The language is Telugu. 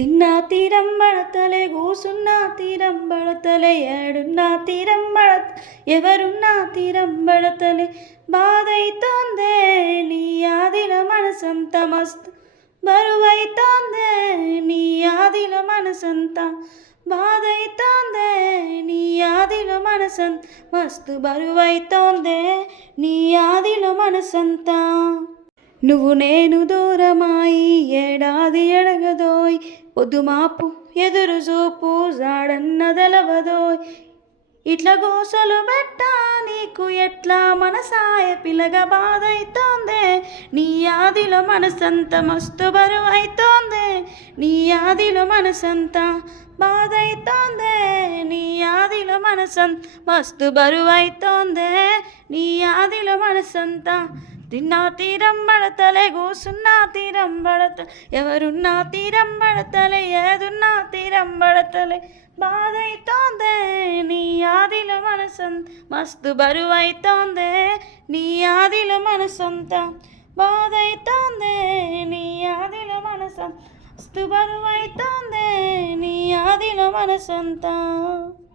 తిన్నా తీరం బడతలే కూసున్నా తీరం బడతలే ఏడున్నా తీరం బడత ఎవరున్నా తీరం బడతలే బాధైతోందే నీ ఆదిల మనసంత మస్తు బరువైతోందే నీ ఆదిల మనసంత బాధైతోందే నీ ఆదిల మనసంత మస్తు బరువైతోందే నీ ఆదిల మనసంతా నువ్వు నేను దూరమాయి ఏడాది ఎడగదోయ్ పొద్దుమాపు ఎదురు చూపు జాడన్నదలవదోయ్ ఇట్లా గోసలు పెట్టా నీకు ఎట్లా మనసాయ పిలగ బాధైతోందే నీ ఆదిలో మనసంత మస్తు బరువైతోందే నీ ఆదిలో మనసంతా బాధైతోందే నీ ఆదిలో మనసంత మస్తు బరువైతోందే నీ ఆదిలో మనసంతా తిన్నా తీరం బడతలే కూసున్నా తీరం బడత ఎవరున్నా తీరం బడతలే ఏదున్నా తీరం బడతలే బాధైతోందే నీ ఆదిలో మనసంత మస్తు బరువైతోందే నీ ఆదిలో మనసంత బాధైతోందే నీ ఆదిలో మనసంత మస్తు బరువైతోందే నీ ఆదిలో మనసంతా